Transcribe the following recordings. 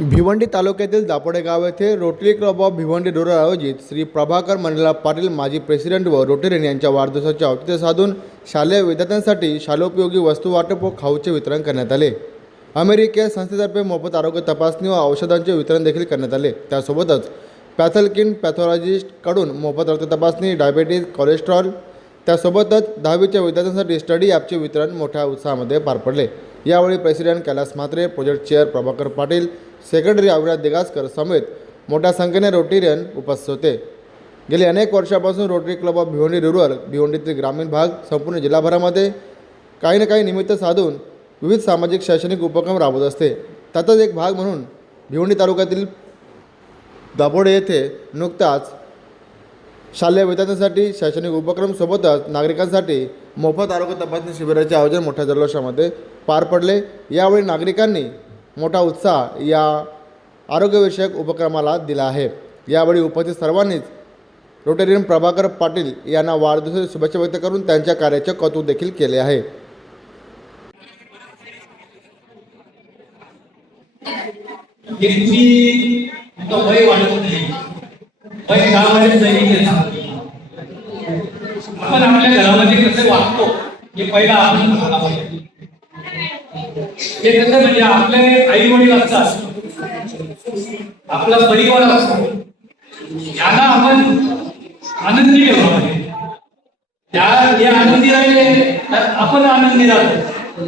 भिवंडी तालुक्यातील दापोडे गाव येथे रोटरी क्लब ऑफ भिवंडी डोरा आयोजित श्री प्रभाकर मंडला पाटील माजी प्रेसिडेंट व रोटेरियन यांच्या वाढदिवसाचे औचित्य साधून शालेय विद्यार्थ्यांसाठी शालोपयोगी वस्तू वाटप व खाऊचे वितरण करण्यात आले. अमेरिकेत संस्थेतर्फे मोफत आरोग्य तपासणी व औषधांचे वितरण देखील करण्यात आले. त्यासोबतच पॅथलकिन पॅथॉलॉजिस्टकडून मोफत रक्त तपासणी डायबेटीज कोलेस्ट्रॉल त्यासोबतच दहावीच्या विद्यार्थ्यांसाठी स्टडी ॲपचे वितरण मोठ्या उत्साहामध्ये पार पडले. यावेळी president Kailas Mhatre project chair Prabhakar Patil secretary Avinash Digaskar समेत मोठ्या संख्येने रोटेरियन उपस्थित होते. गेली अनेक वर्षापासून Rotary Club of Bhiwandi rural भिवंडीतील ग्रामीण भाग संपूर्ण जिल्हाभरामध्ये काही ना काही निमित्त साधून विविध सामाजिक शैक्षणिक उपक्रम राबवत असते. त्यातच एक भाग म्हणून भिवंडी तालुक्यातील दाभोडे येथे नुकताच शालेय विद्यार्थ्यांसाठी शैक्षणिक उपक्रमसोबतच नागरिकांसाठी मोफत आरोग्य तपासणी शिबिराचे आयोजन मोठ्या जल्लोषामध्ये पार पडले. यावेळी नागरिकांनी मोठा उत्साह या आरोग्यविषयक उपक्रमाला दिला आहे. यावेळी उपस्थित सर्वांनीच रोटेरियन प्रभाकर पाटील यांना वाढदिवस शुभेच्छा व्यक्त करून त्यांच्या कार्याचे कौतुक देखील केले आहे. वय वाढत नाही. पण गावामध्ये सैनिक आपण आपल्या घरामध्ये कसं वागतो हे पहिला आपण झाला पाहिजे. हे कसं म्हणजे आपले आई वडील असतात आपला परिवार असतो याला आपण आनंदी ठेवला पाहिजे. त्या हे आनंदी राहिले तर आपण आनंदी राहतो.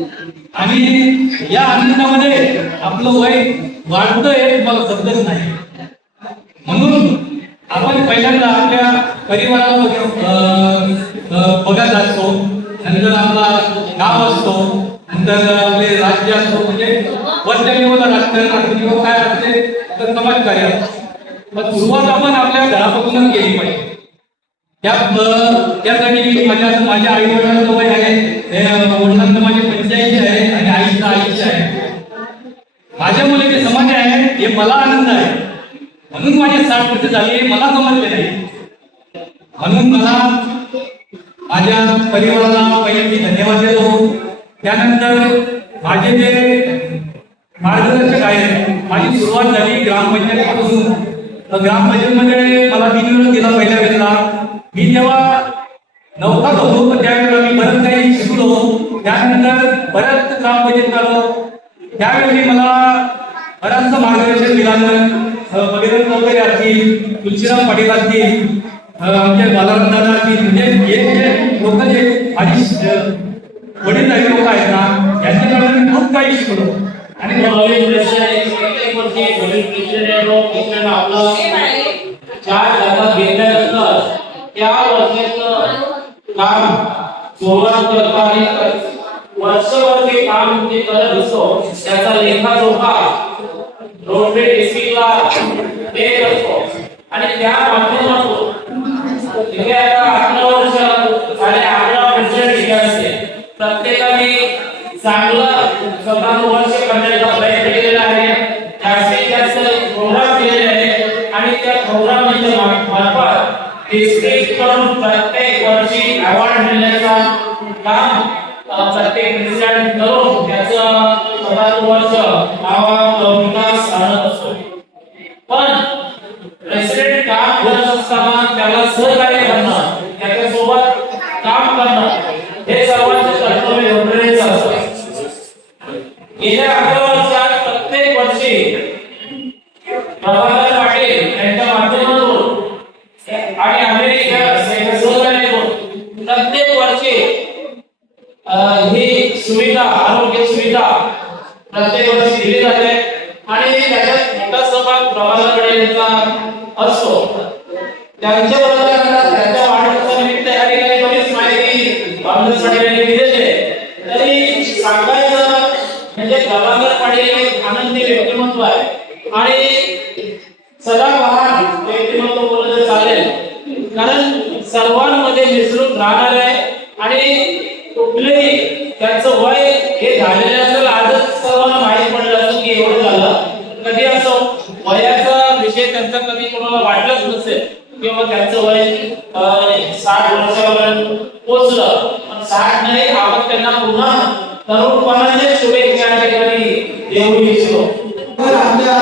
आणि या आनंदामध्ये आपलं वय वाढतंय मला समजत नाही. पहिल्यांदा आपल्या परिवाराला बघत असतो नंतर आपला गाव असतो नंतर आपले राज्य असतो म्हणजे वरच्या लेवलला राजकारण किंवा काय असते तर समाज कार्य पण सुरुवात आपण आपल्या घरापासूनच केली पाहिजे. त्या त्यासाठी माझ्या माझ्या आई वडिलांचं वय आहे वडिलांचं माझे पंच्याऐंशी आहे आणि आईचं आईचं आहे. माझ्या मुलीचे समाज आहे हे मला आनंद आहे. म्हणून माझे साठ वर्ष झाले मला समजले नाही. म्हणून मला माझ्या परिवाराला पहिले मी धन्यवाद देतो. त्यानंतर माझे जे मार्गदर्शक आहेत माझी सुरुवात झाली ग्रामपंचायतीपासून तर ग्रामपंचायतीमध्ये मला बिनविरोध केला पहिल्या वेळेला मी जेव्हा नव्हता होतो त्यावेळेला मी बरंच काही शिकलो. त्यानंतर बऱ्याच ग्रामपंचायत आलो. त्यावेळी मला बराचसं मार्गदर्शन मिळालं. मणिरंग वगैरे असतील तुलसीराम पाटील असतील आमचे बालाराम दादा असतील म्हणजे हे जे लोक जे माझी वडील झाले लोक आहेत ना यांच्याकडे मी खूप काही शिकलो. आणि चार जागा घेतल्यानंतर त्या वर्षाचं काम सुरुवात करतो वर्षभर ते काम जे करत असतो त्याचा लेखा रोडवे डिस्ट्रिक्टला देत आणि त्या माध्यमातून आता अकरा वर्ष झाले अकरा असते प्रत्येकाने चांगलं स्वतः वर्ष करण्याचा प्रयत्न केलेला आहे जास्तीत जास्त प्रोग्राम केलेले आहे आणि त्या प्रोग्रामच्या मार्फत डिस्ट्रिक्ट करून प्रत्येक वर्षी अवॉर्ड मिळण्याचा काम प्रत्येक प्रेसिडेंट करून त्याचं स्वतःचं वर्ष नावा विकास आणत असतो पण प्रेसिडेंट काम करत असताना त्याला सहकार्य करणं त्याच्यासोबत काम करणं हे सर्वांचं कर्तव्य रोटरीचं असतं गेल्या अकरा वर्षात प्रत्येक वर्षी प्रभाकर पाटील यांच्या माध्यमातून आणि अमेरिका सहकार्य करून प्रत्येक वर्षी अ, ही सुविधा आरोग्य सुविधा प्रत्येक वर्षी दिली जाते आणि त्याच्यात मोठा सहभाग प्रभागाकडे यांचा असतो त्यांच्या बरोबर त्यांच्या वाढदिवसानिमित्त या ठिकाणी बरीच माहिती वाढदिवसासाठी दिलेली आहे तरी सांगायचं म्हणजे प्रभाकर पाटील हे एक व्यक्तिमत्व आहे. आणि सदा लहान बोललं तर चालेल. कारण सर्वांमध्ये मिसळून राहणार आहे आणि कुठलेही त्यांचं वय हे झालेलं असेल आजच सर्वांना माहीत पडलं असेल की एवढं झालं. कधी असो वयाचा विषय त्यांचा कधी कोणाला वाटलंच नसेल किंवा त्यांचं वय साठ वर्षापर्यंत पोचलं. पण साठ नाही आपण त्यांना पुन्हा तरुणपणाने शुभेच्छा ठिकाणी देऊ इच्छितो तर आपल्या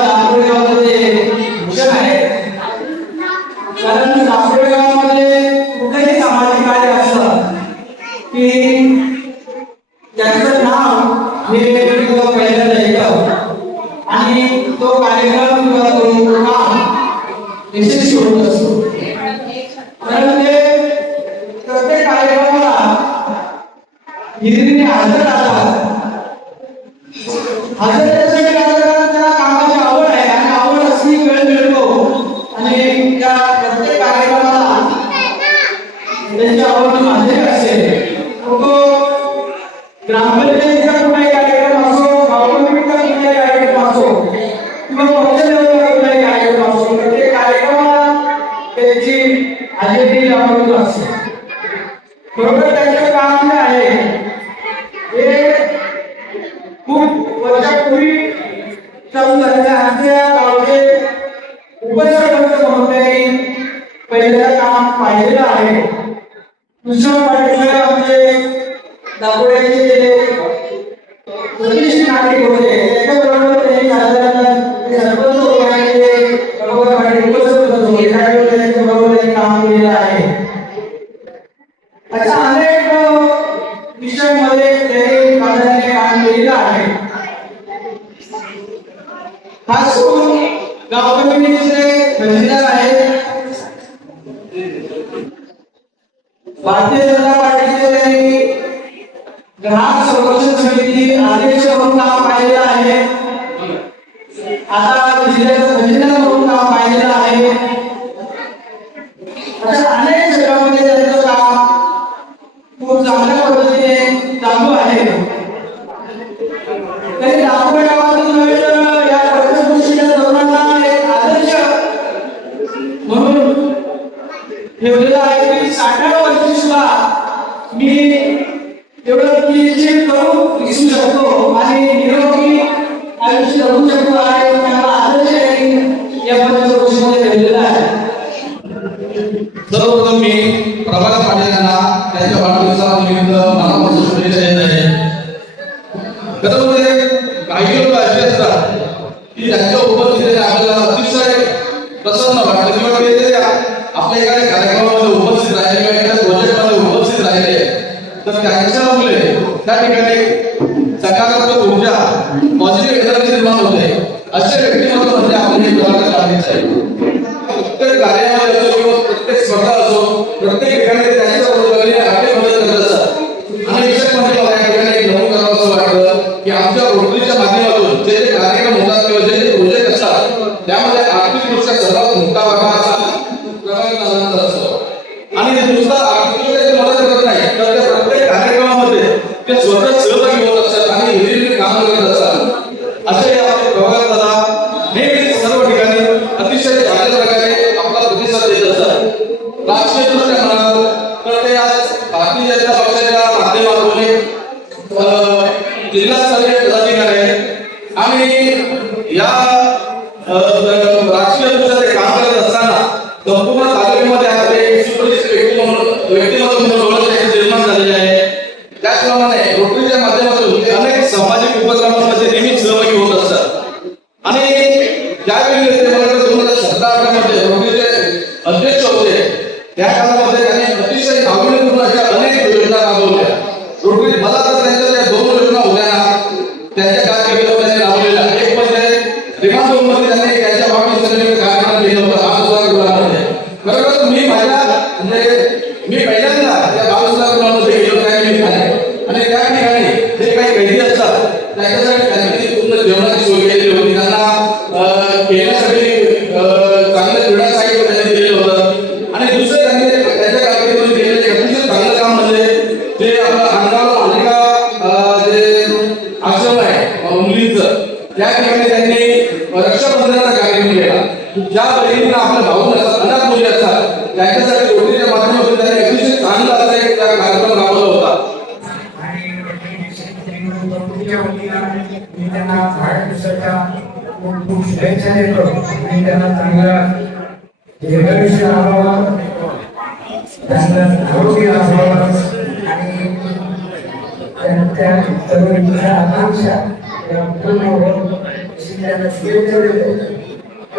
आणि तो कार्यक्रम किंवा तो काम यशस्वी होत असतो कारण ते प्रत्येक कार्यक्रमाला हिरिरीने हजर राहतात हजर त्यासाठी राहतात त्यांना कामाची आवड आहे आणि आवड असली वेळ मिळतो. आणि त्या प्रत्येक कार्यक्रमाला त्यांची आवड हजेरी असते. मग ग्रामपंचायतीचा कुठलाही कार्यक्रम असो गावकमिटीचा कुठलाही कार्यक्रम असो किंवा पक्ष लेवलचा कुठलाही कार्यक्रम असो प्रत्येक कार्यक्रमाला त्यांची हजेरी लावलेली असते. बरोबर त्यांचं काम जे आहे हे खूप आता जिल्ह्याचं खजिनदार म्हणून काम पाहिलेलं आहे अशा त्या ठिकाणी सकारात्मक ऊर्जा पॉझिटिव्ह एनर्जी निर्माण होते. असे व्यक्तिमत्व म्हणजे आपण हे उदाहरण काढायचं आहे प्रत्येक कार्यामध्ये असो किंवा प्रत्येक स्पर्धा असो प्रत्येक ठिकाणी ते त्यांच्या बरोबरीने आपले मदत करत असतात. आणि विशेष म्हणजे मला या ठिकाणी एक नमूद करावं असं वाटतं की आमच्या रोटरीच्या माध्यमातून जे जे कार्यक्रम होतात किंवा जे जे प्रोजेक्ट असतात त्यामध्ये आर्थिकदृष्ट्या सर्वात मोठा वाटा हा प्रभाकर असतो. आणि ते आर्थिकदृष्ट्या ते मदत करत नाही तर त्या प्रत्येक कार्यक्रमामध्ये ते स्वतः सहभागी होत असतात आणि हिरिरीने काम करत असतात असे आपले प्रभाकर दादा नेहमी सर्व ठिकाणी अतिशय चांगल्या प्रकारे आपला प्रतिसाद देत असतात राष्ट्रीय दृष्ट्या म्हणाल तर ते आज भारतीय जनता पक्षाच्या माध्यमातून एक, अ, जिल्हास्तरीय पदाधिकारी आहेत आणि या अ, राष्ट्रीय दृष्ट्या ते काम करत असताना संपूर्ण तालुक्यामध्ये आज ते सुप्रसिद्ध व्यक्ती म्हणून व्यक्तिमत्व म्हणून ओळख त्यांची निर्माण झालेली आहे त्याचप्रमाणे रोटरीच्या माध्यमातून ते अनेक सामाजिक उपक्रमांमध्ये नेहमी सहभागी होत असतात आणि ज्यावेळी ते मला वाटतं दोन हजार सतरा अठरा मध्ये रोटरीचे अध्यक्ष होते त्या काळामध्ये त्यांनी अतिशय नाविन्यपूर्ण अशा अनेक योजना राबवल्या रोटरी मला तर त्यांच्या त्या दोन योजना होत्या ना त्यांच्या कारकिर्दीवर त्यांनी राबवलेल्या एक म्हणजे रिमांडमध्ये त्यांनी त्यांच्या वाढदिवसानिमित्त कार्यक्रम केला होता बालसुधारगृहामध्ये खरं तर मी माझ्या म्हणजे मी पहिल्यांदा त्या बालसुधारगृहामध्ये गेलो त्या निमित्ताने आणि त्या ठिकाणी जे काही कैदी असतात त्याच्यासाठी त्यांनी पूर्ण जेवणाची सोय केलेली होती त्यांना अं, खेळण्यासाठी अं, चांगलं क्रीडा साहित्य त्यांनी दिलेलं होतं आणि दुसरं त्यांनी त्याच्या कारकिर्दीमध्ये केलेलं एक अतिशय चांगलं काम म्हणजे जे आपलं अंगावर मालिका अं, जे आश्रम आहे अं, मुलींचं त्या ठिकाणी त्यांनी रक्षाबंधनाचा कार्यक्रम केला. ज्या बहिणींना आपल्या भाऊ असतात अनाथ मुली असतात त्यांच्यासाठी रोटीच्या माध्यमातून त्यांनी अतिशय चांगला असा एक कार्यक्रम राबवला होता. मी त्यांना खूप खूप शुभेच्छा देतो आणि त्यांना चांगला दीर्घायुष्य लाभावं चांगलं आरोग्य लाभावं आणि त्या तरुणीच्या आकांक्षा या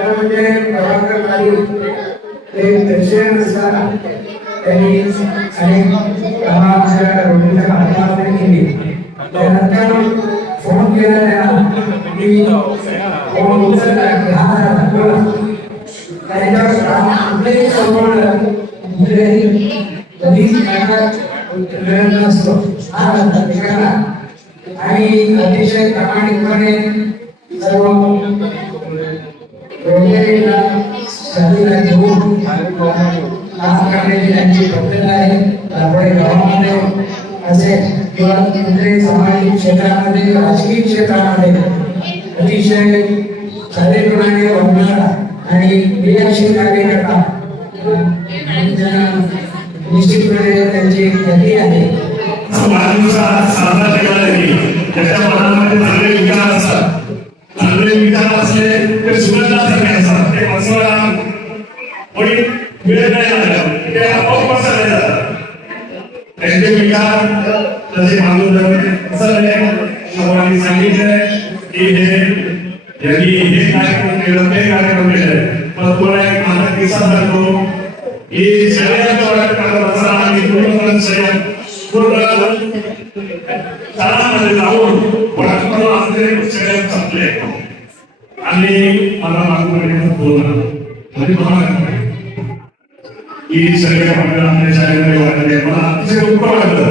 म्हणजे प्रभाकर हे दक्षिण त्यांनी अनेक रोडीच्या केली त्यानंतर फोन केला त्यांना उचलला त्यांच्यावर काम कुठेही संपवलं कुठेही कधीच नसतो हा ठिकाणा आणि अतिशय प्रामाणिकपणे सर्व रोटेरीला घेऊन काम करण्याची त्यांची पद्धत आहे. दापोडे गावामध्ये असे किंवा सामाजिक क्षेत्रामध्ये राजकीय क्षेत्रामध्ये अतिशय साधेपणाने वागणारा आणि क्रियाशील कार्यकर्ता निश्चितपणे त्यांची गती आहे. माणूस केला त्याच्या मनामध्ये चांगले विचार असतात. चांगले विचार असले ते सुगंधासारखे असतात. ते बसवायला कोणी वेळ नाही लागला ते आपोआप पसरले जातात. त्यांचे विचार तसे मानून जाते पसरले सर्वांनी सांगितलंय की हे यांनी हे कार्यक्रम केलं ते कार्यक्रम केले. पण तुला एक माझा किस्सा सांगतो की सगळ्यांच्या करत असताना आम्ही पूर्ण सगळ्या पूर्ण शाळांमध्ये जाऊन ओळख करून आपले संपले आणि मला मागून बोलणार म्हणजे मला की सगळे आपल्याला शाळेमध्ये वाटले मला अतिशय दुःख वाटलं.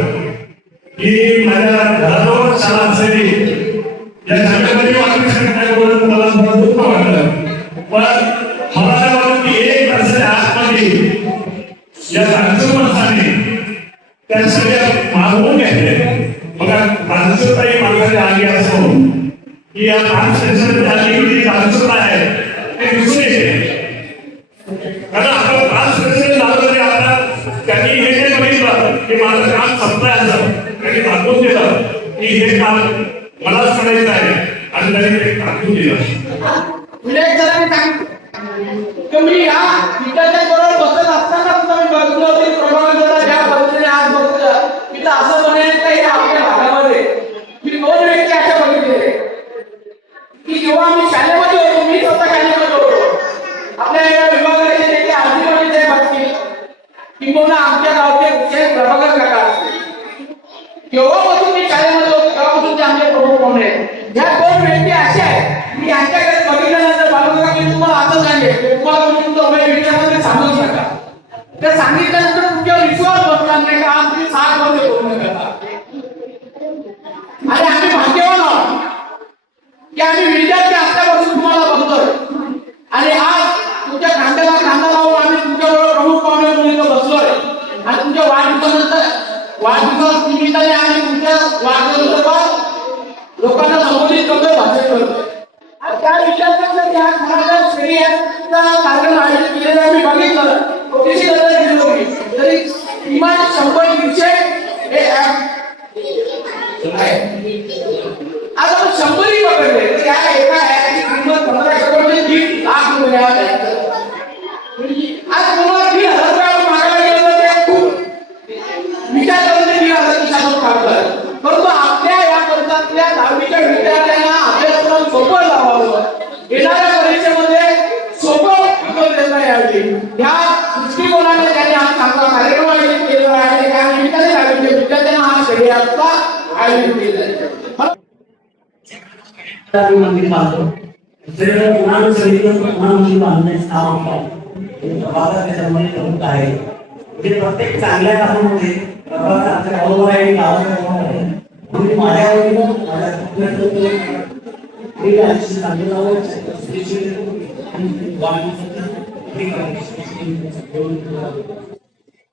की माझ्या घराजवळ शाळा असेल या शाळेमध्ये वाटू शकत नाही बोलत मला दुःख वाटलं. पण मला काय वाटलं की एक वर्षाच्या आतमध्ये या राजू माणसाने त्या सगळ्या मागवून घेतले बघा राजूताई माणसाच्या आगी असो की या पाच स्टेशनमध्ये आली की राजूता आहे ते दिसून येते कारण आपण पाच स्टेशन झालं तरी आता त्याने बघितलं की माझं काम संपलं असं त्यांनी दाखवून दिलं की हे। काम मलाच करायचं आहे आणि त्याने ते दाखवून दिलं विनायक सरांनी सांगितलं या बरोबर बसत असताना बघितलं ज्या आज बघितलं मी तर असं म्हणेन का आपल्या भागामध्ये. मी दोन व्यक्ती अशा बघितले की जेव्हा आम्ही शाळेमध्ये होतो मी स्वतः शाळेमध्ये होतो. आपल्या किंबहुना आमच्या गावचे विशेष प्रभाकर काका असतील तेव्हापासून मी शाळेमध्ये होतो तेव्हापासून ते आमचे प्रमुख पाहुणे आहेत? ह्या दोन व्यक्ती अशा आहेत. मी यांच्याकडे बघितल्यानंतर बालका मी तुम्हाला असं सांगेल तुम्हाला मी तुमचं वय विचारामध्ये सांगू नका ते सांगितल्यानंतर तुमच्यावर विश्वास बसणार नाही का आमची तुम्ही सात मध्ये पूर्ण नका आणि आम्ही भाग्यवान आहोत. की आम्ही विद्यार्थी असल्यापासून तुम्हाला बघतो आणि आज तुमच्या खांद्याला खांदा लावून आम्ही तुमच्याबरोबर प्रमुख पाहुणे म्हणून इथं बसलोय आणि तुमच्या वाढदिवसानंतर वाढदिवस निमित्ताने आम्ही तुमच्या वाढदिवसासंदर्भात लोकांना संबोधित आज काय विचार आणि त्या आज या खराच्या श्रेणीचा कार्यक्रम आयोजित केलेला बघितलं छोटीशी नजर दिली होती तरी किमान शंभर विषय हे ऍप आहे आज आपण शंभरही पकडले तर या एका ऍपची किंमत पंधरा करोड दीड लाख रुपये आहे. आज तुम्हाला दीड हजार रुपये आपण मागायला गेलो तर ते खूप विचार करून ते दीड हजार खिशातून काढतात परंतु आपल्या या पंचायतल्या दहावीच्या विद्यार्थ्यांना अभ्यासक्रम सोपं लावावं येणाऱ्या परीक्षेमध्ये सोपं उत्तर देता यावी या दृष्टिकोनाने त्यांनी आज चांगला कार्यक्रम आयोजित केलेला आहे आणि त्या निमित्ताने दहावीच्या विद्यार्थ्यांना हा शर्यतचा आयोजित केलेला आहे मला आम्ही मंदिर बांधतो. दुसरीकडे पुन्हा सगळीकडे पुन्हा मंदिर बांधण्याचं काम आपण बाबा त्याच्यामध्ये प्रमुख आहे म्हणजे प्रत्येक चांगल्या कामामध्ये प्रभाकर आमच्या गावावर आहे गावाच्या गावावर आहे म्हणून माझ्या वतीनं माझ्या कुटुंबाच्या मी आयुष्य चांगलं